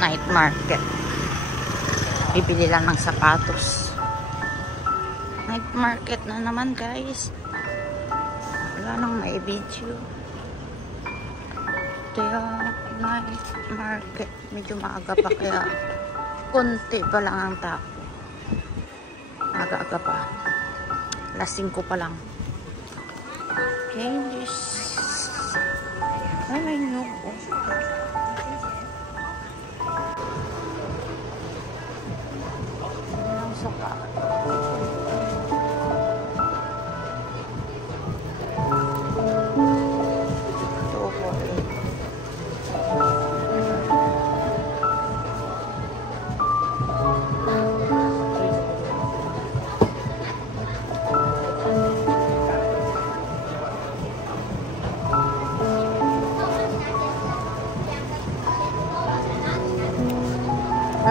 Night market. Bibili lang ng sapatos. Night market na naman, guys. Wala nang may video. Ito yung night market. Medyo maaga pa kaya konti pa lang ang tao. Aga-aga pa. Alas 5 pa lang. Candies. Ay, may nyug. Ang saka.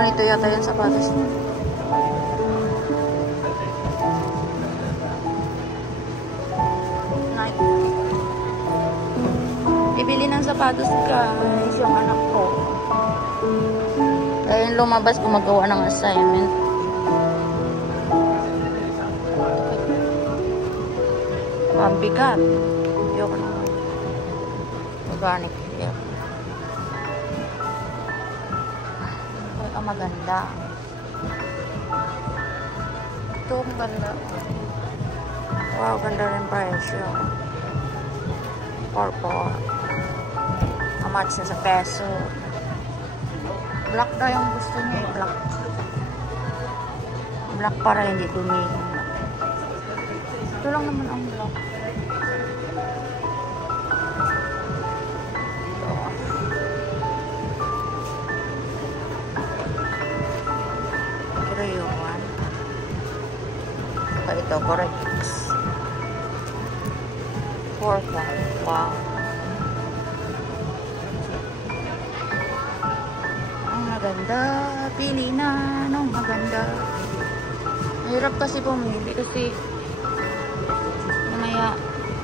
Ito yata yung sapatos niya. Ibili ng sapatos guys yung anak ko. Dahil lumabas gumagawa ng assignment. Mabigat. Ayoko na. Organic hair. Maganda. Ito ang ganda. Wow, ganda rin presyo. Purple. Amat siya sa peso. Black na yung gusto niya eh. Black. Black para hindi dumi. Ito lang naman ang black. Ito, correct. 4-5. Wow. Ang maganda. Pili na ng maganda. Mahirap kasi pumili kasi mamaya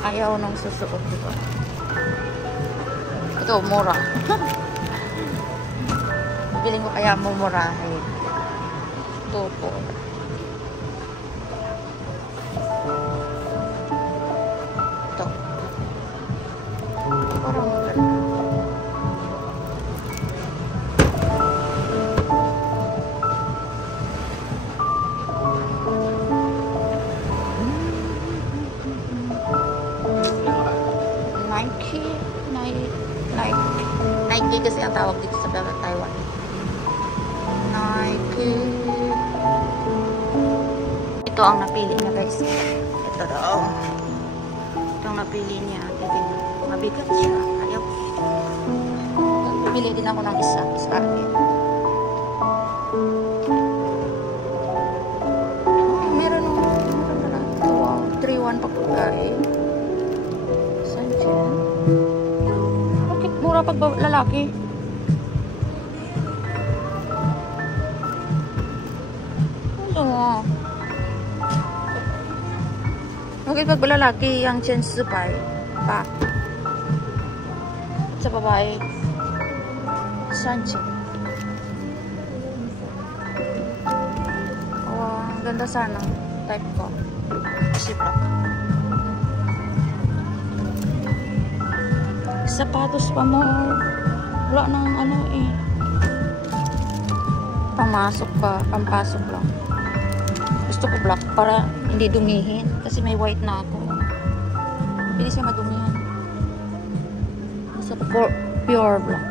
ayaw nang susuot, diba? Ito, mura. Piling ko kaya mumurahin. Ito po. Nike kasi ang tawag dito sa Taiwan. Nike. Ito ang napili niya guys. Ito daw. Ito ang napili niya. Mabigat siya. Ayaw. Bibili din ako ng isa. Sa akin. Meron pala. Wow. 3-1 pa po guys. Saan siya? Mura pag lalaki. Ano? Okay, pag lalaki, ang chance pa. Sa babae, Sanchez. Oh, ang ganda sana. Type ko. Kasi black. Sapatos pa mo. Wala nang ano eh. Pamasok pa. Pampasok lang. Gusto ko black para hindi dumihin. Kasi may white na ako. Hindi siya madumihan. Gusto ko pure black.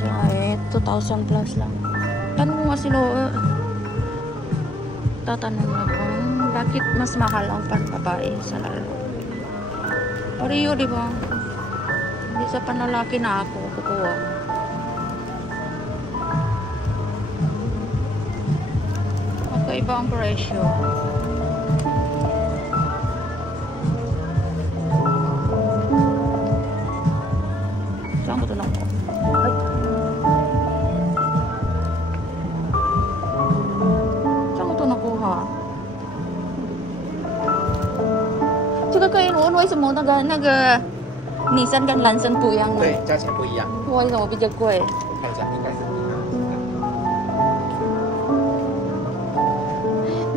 Kaya 2,000 plus lang. Tanong mo nga sila. Tatanong ako. Bakit mas mahal ang panbabae sa lalaki? Pareho, di ba? Hindi sa panlalaki na ako kukuha. Magkaiba ang presyo. Saan ko ito na ako? Ay! Saan ko ito nakuha? Tsaka kayo noon, why sa mo, Nissan跟蓝森不一样吗？对，价钱不一样。为什么比较贵？我看一下，应该是一样。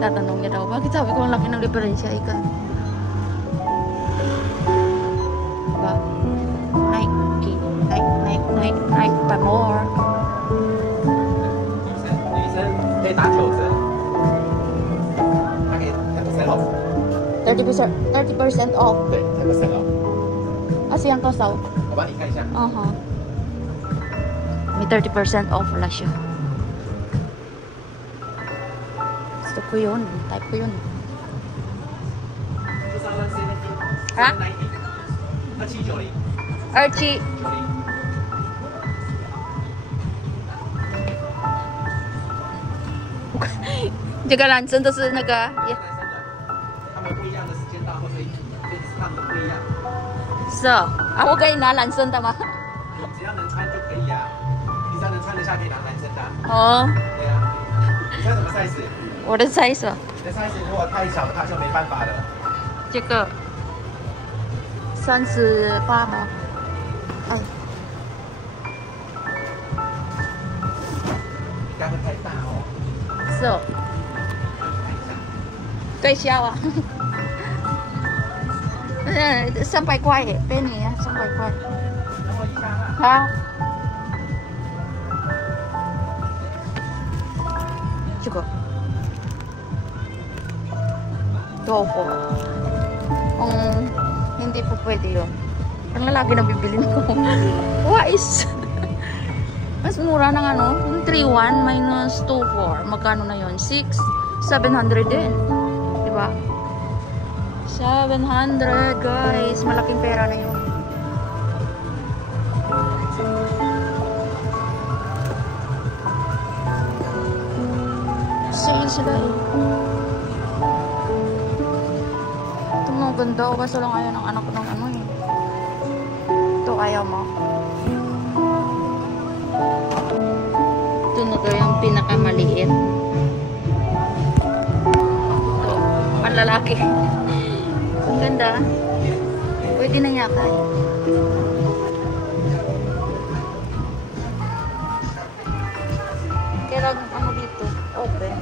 Tatanong niya daw, bakit sabi ko ang laki ng diferensya, Ika? Diba? Nike, Nike, pa more. 女生可以打9折，它可以10% off。30% off. 对，10% off。Kasi ang kasaw. 我帮你看一下。May 30% off wala siya. Gusto ko yun. Type ko yun. Ha? 2790。Archie. Jaga Lanson, 都是那个。他们不一样的时间到，或者他们不一样。是哦，啊，我可以拿男生的吗？你只要能穿就可以呀，你只要能穿得下可以拿男生的。哦。对啊。你穿什么 size？ 我的 size。你的 size 如果太小的话就没办法了。这个38吗？哎。该会太大哦。是哦。对销啊。300块耶，便宜啊，300块。好。这个。Tofu. Hindi po pwede yun. Ang lalaki na bibilin ko. Wais. Mas mura ng ano, 3.1 minus 2.4. Magkano na yun? 6,700 din. Diba? 700 guys. Malaking pera na yun. Sale sila eh. Ito mga ganda. Kaso lang ayaw ng anak ko ng ano eh. Ito ayaw mo. Ito na daw yung pinakamaliit. Ito. Panlalaki. Ang ganda. Pwede na yata eh. Kailangan ano dito. Open.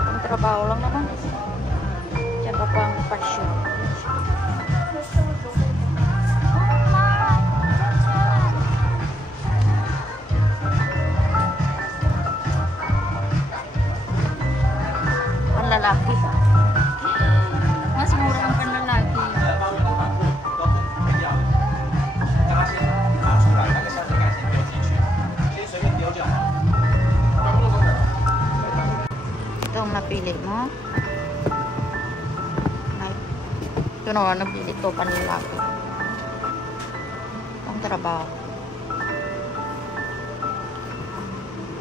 Ang trabaho lang naman. Tsaka pang passion. Panlalaki. Mas mura ang panlalaki. Ito ang napili mo. Ito na napili ito panlalaki. Ang trabaho.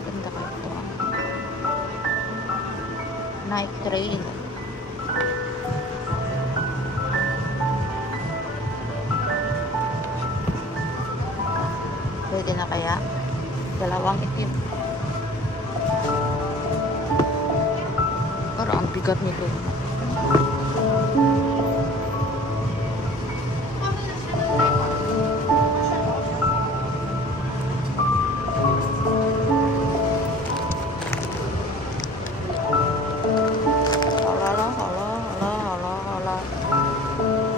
Ganda ka ito. Night trail. Pwede na kaya? Dalawang itim. Parang ang bigat nito.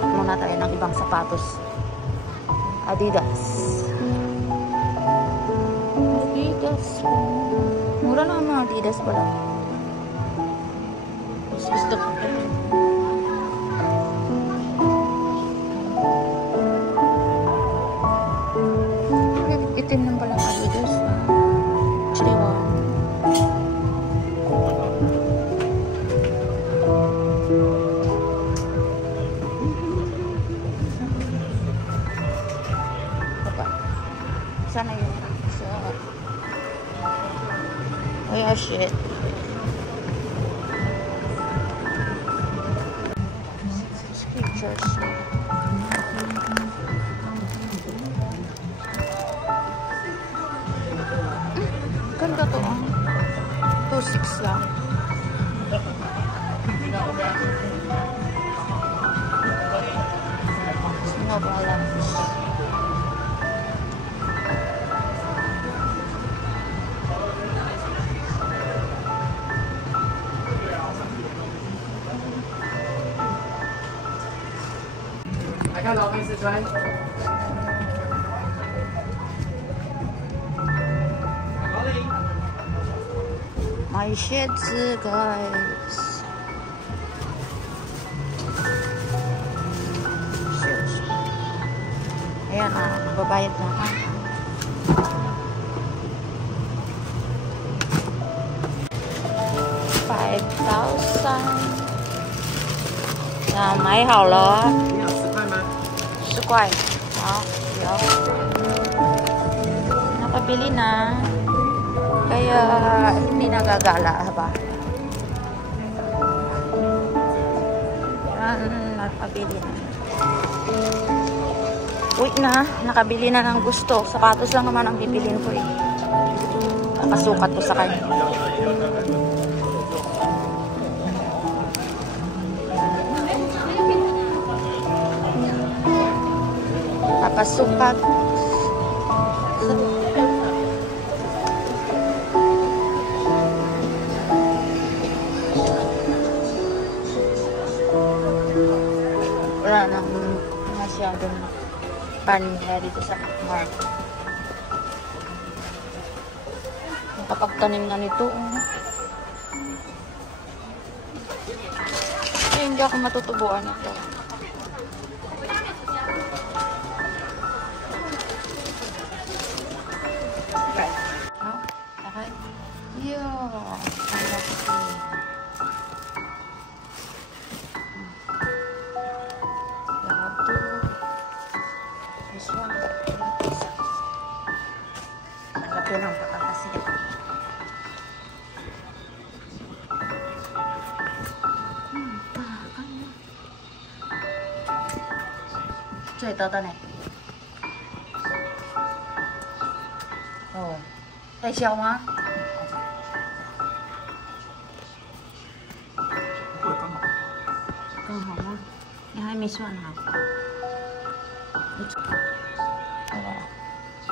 Muna tayo ng ibang sapatos. Adidas. Mura lang ang mga Adidas pala. Gusto ko. Itim lang pala ang Adidas. Chihuahua. Sana yun. So, oh yeah, shit. 看老妹试穿。买鞋子 guys， ayan na, magbabayad na ha. $5,000，那买好了。你要10块吗？10块，好，有。Nakabili na. Kaya hindi nagagala ba? Nakabili na. Uy na, nakabili na ng gusto. Sapatos lang naman ang bibilin ko eh. Kakasukat ko sa kanya. Kakasukat. Wala nang masyadong paninda dito sa market. Nakapagtanim na nito. Hindi ako matutubuan ito. Okay. Yeah. This one. Laki ng pakakasya. So, ito ito na. Oh. Tay siya ma? 刚好吗？你还没算好。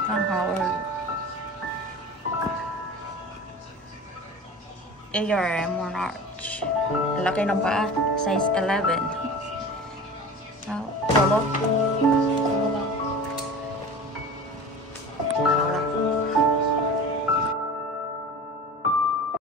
刚好而已。ARM Monarch. Laki ng paa. Size 11. Oh, polo.